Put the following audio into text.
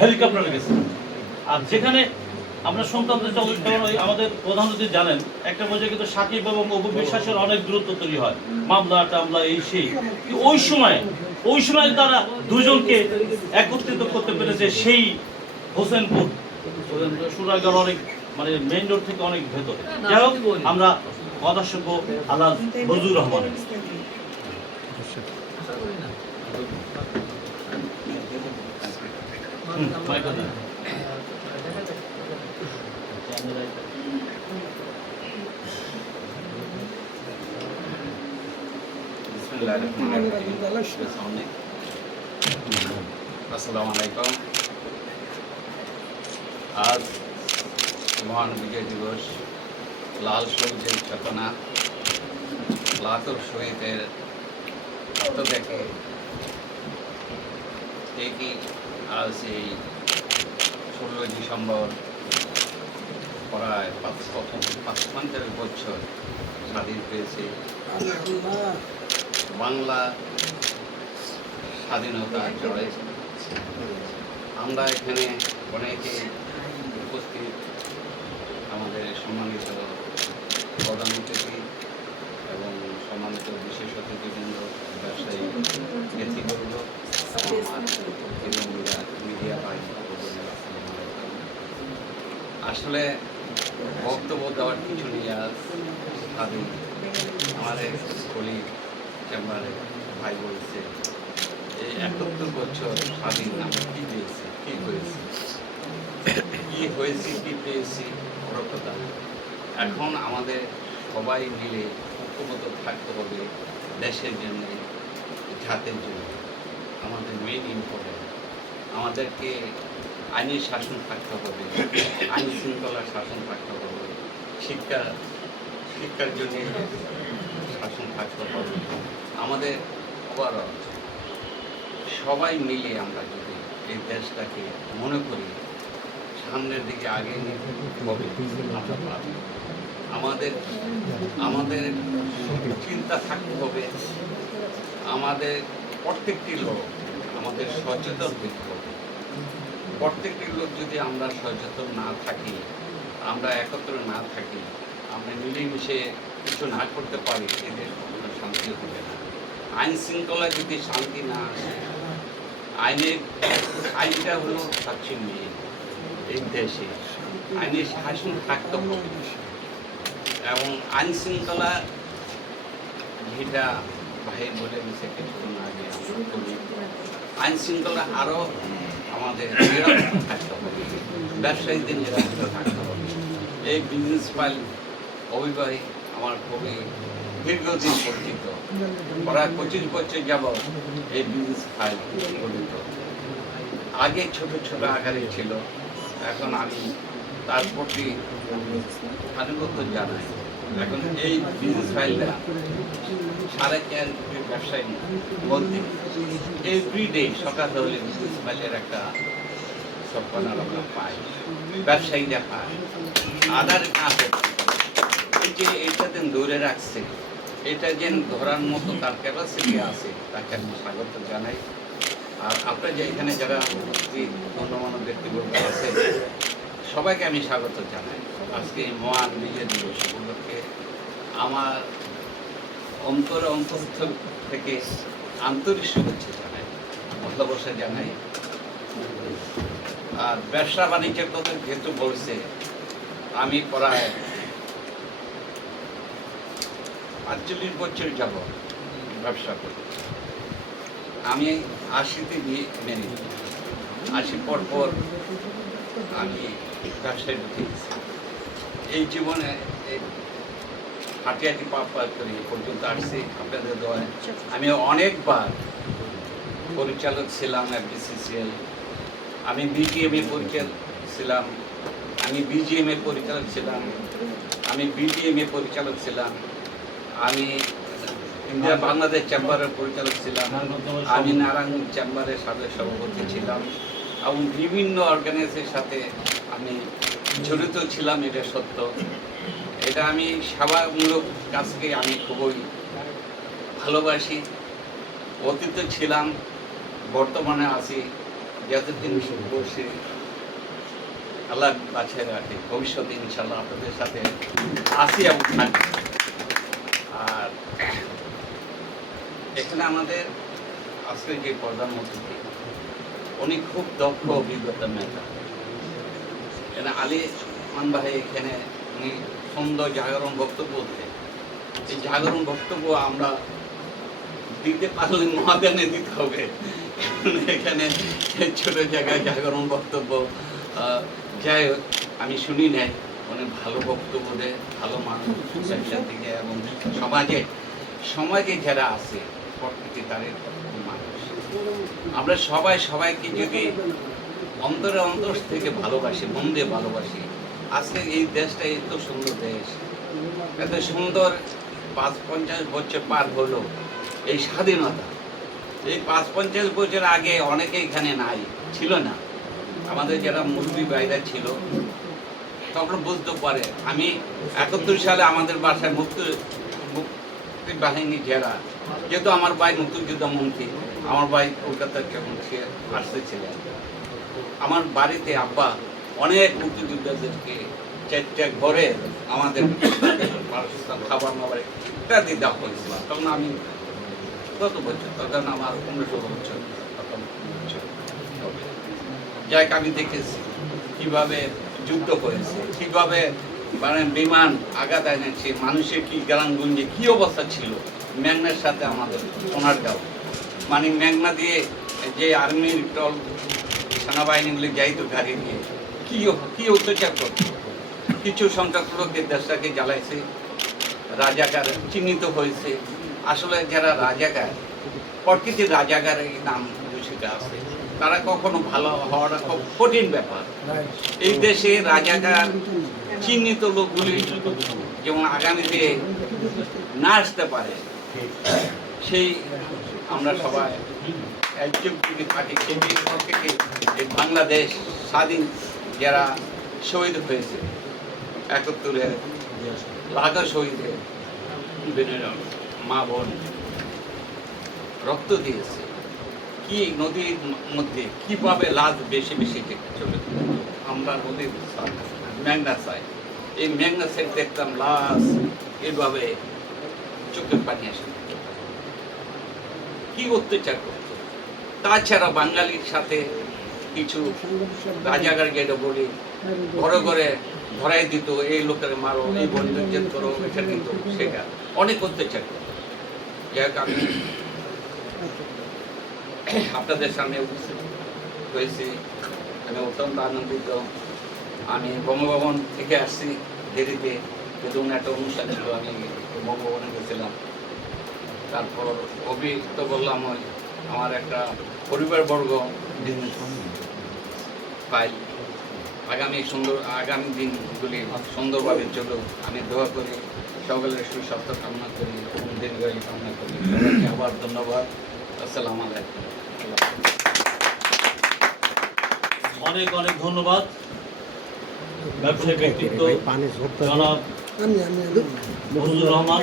হেলিকপ্টারে গেছে। আর যেখানে আমরা সন্তানদের যেমন আমাদের প্রধানমন্ত্রী জানেন একটা পর্যায়ে কিন্তু সাকিব এবং অপু বিশ্বাসের অনেক দূরত্ব তৈরি হয়, মামলা টামলা এই সেই। ওই সময় তারা দুজনকে একত্রিত করতে পেরেছে সেই হোসেনপুর সুরাগড় অনেক মানে মেইন রোড থেকে অনেক ভেতরে। যাই হোক, আমরা কথা শুনবো আল্লাহ ফজলুর রহমানের। আসসালামু আলাইকুম। আজ মহান বিজয় দিবস, লাল সবুজের চেতনা, লাখো শহীদের আত্মত্যাগে ঠিকই আজ এই 16 ডিসেম্বর প্রায় 55 বছর স্বাধীন হয়েছে বাংলা স্বাধীনতা জয়। আমরা এখানে অনেকে উপস্থিত, আমাদের সম্মানিত প্রধানমন্ত্রী এবং সম্মানিত বিশেষ অতিথিবৃন্দ, ব্যবসায়ী নেতৃবৃন্দ এবং মিডিয়া ভাই, আসলে বক্তব্য দেওয়ার কিছু নেই। আজ স্বাধীন আমাদের কলি চেম্বারে ভাই বলছে এই 71 বছর স্বাধীন আমরা কী পেয়েছি, কী হয়েছে, কী হয়েছে, কী পেয়েছি বড় কথা। এখন আমাদের সবাই মিলে ঐক্যবদ্ধ থাকতে হবে দেশের জন্য, জাতির জন্য। আমাদের মেইন ইম্পর্টেন্ট, আমাদেরকে আইনি শাসন থাকতে হবে, আইন শৃঙ্খলার শাসন থাকতে হবে, শিক্ষার জন্য শাসন থাকতে হবে। আমাদের আবার সবাই মিলে আমরা যদি এই দেশটাকে মনে করি সামনের দিকে আগে নিয়ে হবে, আমাদের আমাদের চিন্তা থাকতে হবে। আমাদের প্রত্যেকটি লোক আমাদের সচেতন হতে হবে। প্রত্যেকটি লোক যদি আমরা সচেতন না থাকি, আমরা একত্র না থাকি, আমরা মিলেমিশে কিছু না করতে পারি, এদের কোনো শান্তি হবে না। আইন শৃঙ্খলা যদি শান্তি না আসে, আইনটা হলো সবচেয়ে মেয়ে এই দেশে, আইনের শাসন থাকতে হবে। এবং আইন শৃঙ্খলা যেটা ভাই বলে গেছে কিছুক্ষণ আগে, আইন শৃঙ্খলা আরও আমাদের নিরাপত্তা থাকতে হবে, ব্যবসায়ীদের নিরাপত্তা থাকতে হবে। এই বিজনেস ফাইল অবিবাহী আমার খুবই দীর্ঘদিন পরিচিত, প্রায় 25 বছর যাবৎ এই বিজনেস ফাইল গঠিত। আগে ছোট ছোট আকারে ছিল, এখন আমি তার প্রতি আনুগত্য জানাই। এখন এই বিজনেস ফাইলটা 4.5 কোটি ব্যবসায়ী মধ্যে এভরিডে সকাল হলে বিজনেস ফাইলের একটা সরকার আমরা পাই, ব্যবসায়ীরা পায়। আদার কাছে এই যে এটা যেন ধরে রাখছে, এটা যেন ধরার মতো তার ক্যাপাসিটি আছে, তাকে আমি স্বাগত জানাই। আর আপনার যে এখানে যারা গণ্যমান্য ব্যক্তিবর্গ আছে সবাইকে আমি স্বাগত জানাই। আজকে এই মহান বিজয় দিবস উপলক্ষে আমার অন্তঃস্থল থেকে আন্তরিক শুভেচ্ছা জানাই, ভালোবাসা জানাই। আর ব্যবসা বাণিজ্যের কথা যেহেতু বলছে, আমি প্রায় 45 বছর যাব ব্যবসা করি। আমি 80-তে বিয়ে মেনে নিই, 80 পর আমি ব্যবসায় ঢুকে গেছি। এই জীবনে হাঁটি হাঁটি পা করে এ পর্যন্ত আসছি আপনাদের দোয়ায়। আমি অনেকবার পরিচালক ছিলাম FDCCI, আমি BTM এ পরিচালক ছিলাম, আমি BGM এর পরিচালক ছিলাম, আমি BTM এর পরিচালক ছিলাম, আমি ইন্ডিয়া বাংলাদেশ চেম্বারের পরিচালক ছিলাম, আমি নারায়ণ চেম্বারের সাবেক সভাপতি ছিলাম এবং বিভিন্ন অর্গানাইজেশনের সাথে আমি জড়িত ছিলাম। এটা সত্য, এটা আমি সেবামূলক কাজকে আমি খুবই ভালোবাসি। অতীতে ছিলাম, বর্তমানে আছি। যতদিন বসে আল্লাহ বাছাই রাখে, ভবিষ্যতে ইনশাল্লাহ আপনাদের সাথে আসি এবং থাকি। আর এখানে আমাদের আজকে যে প্রধানমন্ত্রী, উনি খুব দক্ষ অভিজ্ঞতা নেতা। এখানে আলী মান ভাই এখানে উনি সুন্দর জাগরণ বক্তব্য দেন। এই জাগরণ বক্তব্য আমরা দিতে পারলে মহাদানে দিতে হবে। এখানে ছোট জায়গায় জাগরণ বক্তব্য যাই হোক, আমি শুনি নাই, অনেক ভালো বক্তব্য দেয়, ভালো মানুষ সেখান থেকে, এবং সমাজে যারা আছে প্রকৃতি তাদের মানুষ। আমরা সবাইকে যদি অন্তর থেকে ভালোবাসি, মন দিয়ে ভালোবাসি, আজকে এই দেশটা এত সুন্দর দেশ, এত সুন্দর ৫-৫০ বছর পার হলো এই স্বাধীনতা। এই ৫-৫০ বছর আগে অনেকে এখানে নাই, ছিল না। আমাদের যারা মুরব্বী ভাইরা ছিল তখন বুঝতে পারে। আমি ৭১ সালে আমাদের বাসায় মুক্তি বাহিনী যারা, যেহেতু আমার ভাই মুক্তিযোদ্ধা মন্ত্রী, আমার ভাই কলকাতার যখন সে আসতেছিলেন, আমার বাড়িতে আব্বা অনেক মুক্তিযোদ্ধাদেরকে চারটা ঘরে আমাদের খাবার মাবার ইত্যাদি দেওয়া করেছিলাম। তখন আমি কত বছর, তখন আমার ১৫-১৬ বছর, যাই আমি দেখেছি কিভাবে যুদ্ধ করেছে, কিভাবে মানে বিমান আঘাত এনেছে, মানুষের কি গ্রামগঞ্জে কি অবস্থা ছিল। মেঘনার সাথে আমাদের সোনারগাঁও, মানে মেঘনা দিয়ে যে আর্মির টল সেনাবাহিনীগুলি যাইতো গাড়ি নিয়ে, কি অত্যাচার করতো। কিছু সংখ্যক লোকদের দেশটাকে জ্বালাইছে, রাজাকার চিহ্নিত হয়েছে। আসলে যারা রাজাকার, প্রকৃতির রাজাকার এই নাম দূষিত আছে, তারা কখনো ভালো হওয়াটা খুব কঠিন ব্যাপার। এই দেশে রাজাকার চিহ্নিত লোকগুলি যেমন আগামীতে না আসতে পারে, সেই আমরা সবাই একযোগ থেকে থাকি। সেই থেকে এই বাংলাদেশ স্বাধীন যারা শহীদ হয়েছে, ৭১-এ লাখো শহীদের মা বোন রক্ত দিয়েছে, কি নদীর মধ্যে কিভাবে লাশ বেশি বেশি চলে। আমরা নদীর মেঘনা সাইড, এই মেঘনা সাইড দেখতাম লাশ এইভাবে চোখের পানি আসে, কি অত্যাচার করত। তাছাড়া বাঙালির সাথে কিছু রাজাকার যেটা বলি, ঘরে ঘরে ধরাই দিত, এই লোকের মারো, এই বন্ধুদের করো, এটা কিন্তু সেটা অনেক অত্যাচার করত। যাই হোক, আমি আপনাদের সামনে উপস্থিত হয়েছি, আমি অত্যন্ত আনন্দিত। আমি বঙ্গভবন থেকে আসছি দেরিতে, যেহেতু একটা অনুষ্ঠান ছিল, আমি বঙ্গভবনে গেছিলাম। তারপর অভিযুক্ত বললাম আমার একটা পরিবারবর্গ বিজনেস ফাইল, আগামী দিনগুলি সুন্দরভাবে চলুক। আমি দোয়া করি, সকলের সুস্বাস্থ্য কামনা করি, দীর্ঘায়ু কামনা করি। সবাইকে আবার ধন্যবাদ। আসসালামু আলাইকুম। অনেক অনেক ধন্যবাদ ব্যবসায়িক ব্যক্তিত্ব জনাব মজিবুর রহমান।